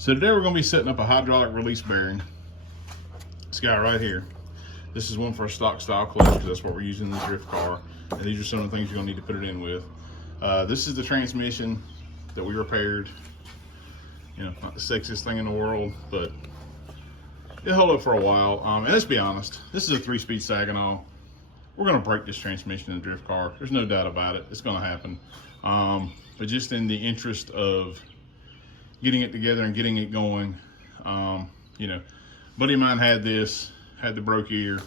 So today we're going to be setting up a hydraulic release bearing. This guy right here. This is one for a stock style clutch because that's what we're using in the drift car. And these are some of the things you're going to need to put it in with. This is the transmission that we repaired. You know, not the sexiest thing in the world, but it held up for a while. And let's be honest, this is a 3-speed Saginaw. We're going to break this transmission in the drift car. There's no doubt about it. It's going to happen. But just in the interest of getting it together and getting it going, you know, buddy of mine had this, had the broke ear.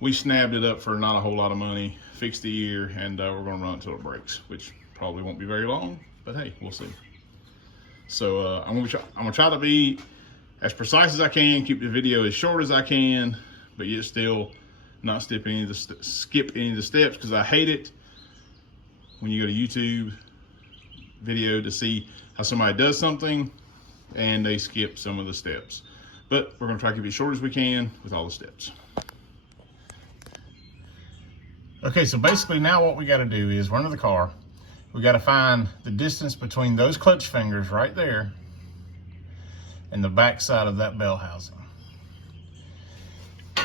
We snapped it up for not a whole lot of money, fixed the ear, and we're going to run it until it breaks, which probably won't be very long, but hey, we'll see. So I'm going to try to be as precise as I can, keep the video as short as I can, but yet still not skip any of the steps, because I hate it when you go to YouTube video to see how somebody does something and they skip some of the steps. But we're going to try to keep it as short as we can with all the steps. Okay, so basically now what we got to do is run to the car. We got to find the distance between those clutch fingers right there and the back side of that bell housing.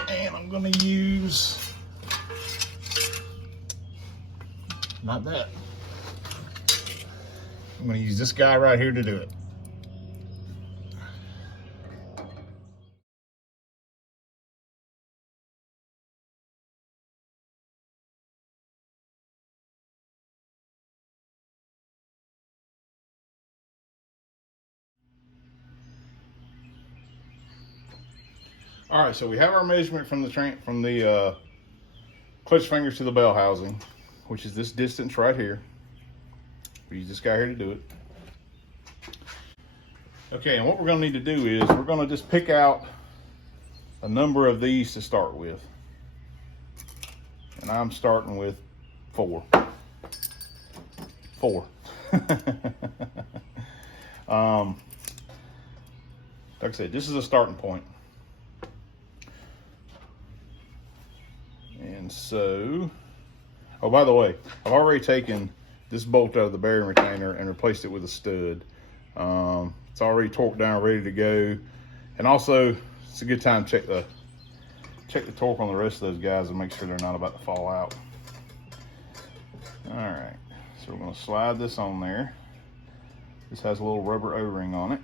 And I'm going to use, not that. I'm going to use this guy right here to do it. All right, so we have our measurement from the clutch fingers to the bell housing, which is this distance right here. We use this guy here to do it. Okay, and what we're going to need to do is we're going to just pick out a number of these to start with. And I'm starting with 4. 4. Like I said, this is a starting point. And so, oh, by the way, I've already taken this bolt out of the bearing retainer and replaced it with a stud. It's already torqued down, ready to go. And also, it's a good time to check the torque on the rest of those guys and make sure they're not about to fall out. All right, so we're gonna slide this on there. This has a little rubber O-ring on it.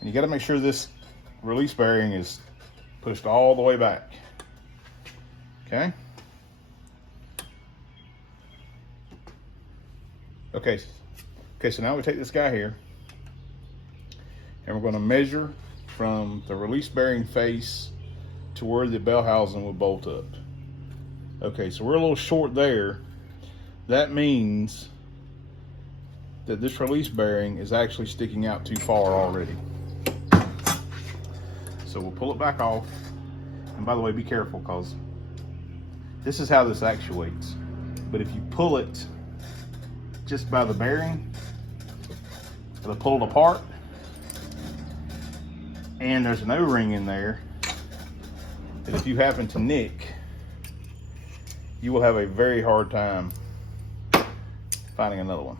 And you gotta make sure this release bearing is pushed all the way back. Okay. Okay, so now we take this guy here and we're going to measure from the release bearing face to where the bell housing will bolt up. Okay, so we're a little short there. That means that this release bearing is actually sticking out too far already. So we'll pull it back off. And by the way, be careful, because this is how this actuates. But if you pull it just by the bearing, it'll pull it apart. And there's an O-ring in there that if you happen to nick, you will have a very hard time finding another one.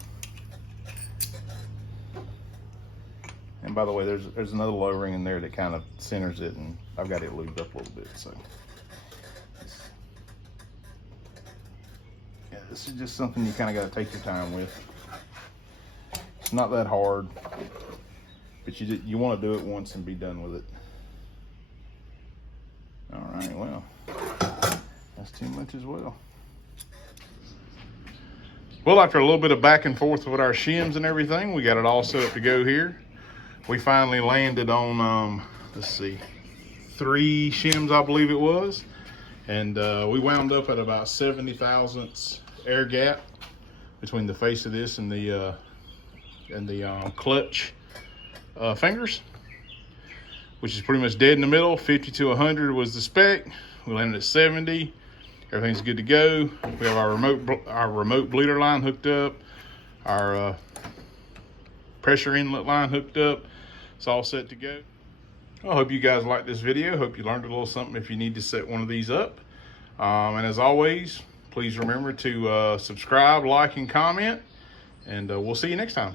And by the way, there's another O-ring in there that kind of centers it, and I've got it lubed up a little bit, so. Yeah, this is just something you kind of got to take your time with. It's not that hard, but you want to do it once and be done with it. All right, well, that's too much as well. Well, after a little bit of back and forth with our shims and everything, we got it all set up to go here. We finally landed on, let's see, 3 shims, I believe it was. And we wound up at about 70 thousandths air gap between the face of this and the clutch fingers, which is pretty much dead in the middle. 50 to 100 was the spec. We landed at 70. Everything's good to go. We have our remote bleeder line hooked up, our pressure inlet line hooked up. It's all set to go. I hope you guys liked this video. Hope you learned a little something if you need to set one of these up. And as always, please remember to subscribe, like, and comment, and we'll see you next time.